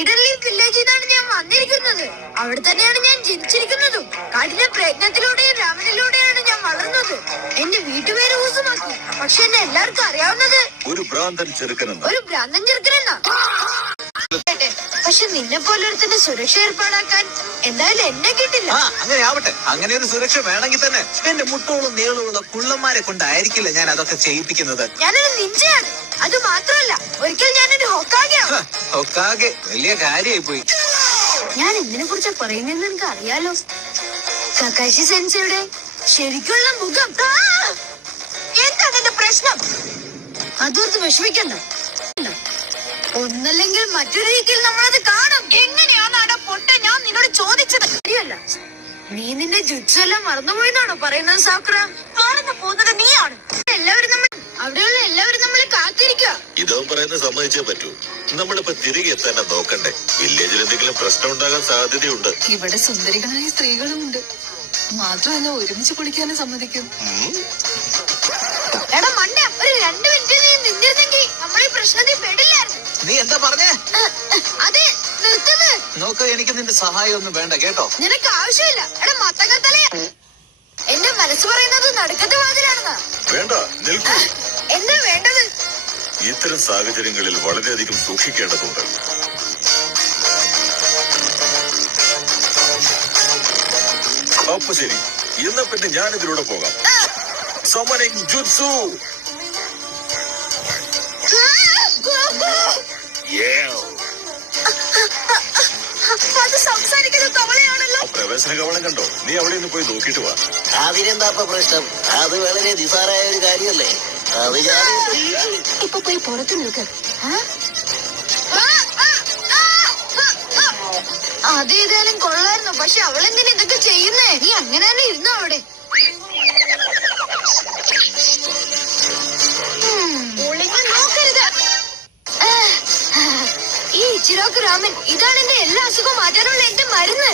ഇഡലി വില്ലേജിൽ നിന്നാണ് ഞാൻ വന്നിരിക്കുന്നത്. അവിടെ തന്നെയാണ് ഞാൻ ജനിച്ചിരിക്കുന്നതും. കഠിന പ്രയത്നത്തിലൂടെയും രാമനിലൂടെയാണ് ഞാൻ വളർന്നത്. എന്റെ വീട്ടുപേര് ഊസുമാക്കി. പക്ഷെ എന്നെ എല്ലാവർക്കും അറിയാവുന്നത് ഒരു ഭ്രാന്തൻ ചെറുക്കനെന്നാ. പക്ഷെ നിന്നെ പോലൊരുത്തിന്റെ സുരക്ഷ ഏർപ്പാടാക്കാൻ എന്തായാലും എന്നെ കിട്ടില്ല. അങ്ങനെ ആവട്ടെ. അങ്ങനെ ഒരു സുരക്ഷ വേണമെങ്കിൽ തന്നെ എന്റെ മുട്ടോളം നീളമുള്ള കുള്ളന്മാരെ കൊണ്ടായിരിക്കില്ല ഞാൻ അതൊക്കെ ചെയ്യിപ്പിക്കുന്നത്. ഞാനൊരു നിഞ്ചയാണ്. അത് മാത്രമല്ല, ഒരിക്കൽ ഞാനൊരു ഹൊക്കാഗെയാണ്. ഹൊക്കാഗെ വലിയ കാര്യമായി പോയി. ഞാൻ എന്തിനെ കുറിച്ചാ പറയുന്നതെന്ന് എനിക്ക് അറിയാലോ. കക്കാശി സെൻസയുടെ ശരിക്കുള്ള മുഖം. എന്താണ് എന്റെ പ്രശ്നം? അതോർത്ത് വിഷമിക്കണ്ട. ഒന്നല്ലെങ്കിൽ മറ്റൊരു രീതിയിൽ നമ്മളത് കാണും. എങ്ങനെയാണ് പൊട്ട ഞാൻ നിന്നോട് ചോദിച്ചത്? ശരിയല്ല, നീ നിന്റെ ജുറ്റ്സു എല്ലാം മറന്നുപോയെന്നാണോ പറയുന്നത് സാക്കുറ? മറന്നു പോകുന്നത് നീയാണ്. അവിടെയുള്ള എല്ലാവരും നമ്മളെ കാത്തിരിക്കുക. ഇതോ പറയുന്നത് സമ്മതിച്ചേ പറ്റൂ. നമ്മളിപ്പോ തിരികെ എത്താൻ നോക്കണ്ടേ? വില്ലേജിൽ എന്തെങ്കിലും പ്രശ്നം ഉണ്ടാകാൻ സാധ്യതയുണ്ട്. ഇവിടെ സുന്ദരികളായ സ്ത്രീകളും ഉണ്ട്. മാത്രമല്ല ഒരുമിച്ച് കുളിക്കാനും സമ്മതിക്കും. എടാ മണ്ട, ഒരു 2 മിനിറ്റ് നീ നിന്നിരുന്നെങ്കിൽ നമ്മൾ ഈ പ്രശ്നത്തിൽ പെടില്ലായിരുന്നു. നീ എന്താ പറഞ്ഞേ? അതെ, നിർത്തുന്നത്. നോക്ക്, എനിക്ക് നിന്റെ സഹായം ഒന്നും വേണ്ട കേട്ടോ. നിനക്ക് ആവശ്യമില്ല. എടാ മത്തകത്തലയാ, എന്റെ മനസ്സ് പറയുന്നത് നടുക്കത്തെ വാതിലാണെന്നാ. വേണ്ട, നിൽക്കൂ. എന്താ വേണ്ടത്? ഇത്തരം സാഹചര്യങ്ങളിൽ വളരെയധികം സൂക്ഷിക്കേണ്ടതുണ്ട്. അപ്പൊ ശരി, എന്നാ പിന്നെ ഞാൻ ഇതിലൂടെ പോകാം. സമ്മണിങ് ജുത്സു. അത് സംസാരിക്കുന്ന തവളയാണല്ലോ. പ്രവേശന കവളം കണ്ടോ? നീ അവിടെ നിന്ന് പോയി നോക്കിട്ട് വാ. അതിനെന്താ പ്രശ്നം? അത് വളരെ നിസാരായ ഒരു കാര്യമല്ലേ. അത് ഞാൻ ഇപ്പൊ പോയി പുറത്തു നിൽക്ക. അതേതായാലും കൊള്ളായിരുന്നു. പക്ഷെ അവളെന്തിനാ ഇതൊക്കെ ചെയ്യുന്നേ? നീ അങ്ങനെ തന്നെ ഇരുന്നോ അവിടെ. നോക്കരുത്. ഈ ഇച്ചിരോക്ക് രാമൻ, ഇതാണ് എന്റെ എല്ലാ അസുഖം മാറ്റാനുള്ള എന്റെ മരുന്ന്.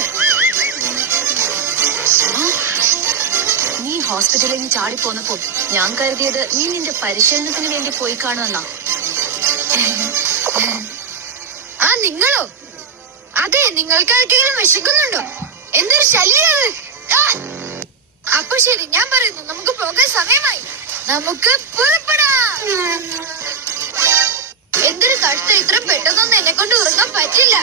നീ ഹോസ്പിറ്റലിൽ നിന്ന് ചാടിപ്പോന്നപ്പോ ഞാൻ കരുതിയത് നീ നിന്റെ പരിശീലനത്തിന് വേണ്ടി പോയി കാണുമെന്നാ. നിങ്ങളോ? അതെ, നിങ്ങൾക്കാർക്കെങ്കിലും വിശക്കുന്നുണ്ടോ? എന്തൊരു ശല്യാണ്. അപ്പൊ ശരി, ഞാൻ പറയുന്നു, നമുക്ക് പോകാൻ സമയമായി. നമുക്ക് പുറപ്പെടാം. എന്തൊരു കഷ്ടം, ഇത്ര പെട്ടെന്നൊന്നും എന്നെ കൊണ്ട് ഉറങ്ങാൻ പറ്റില്ല.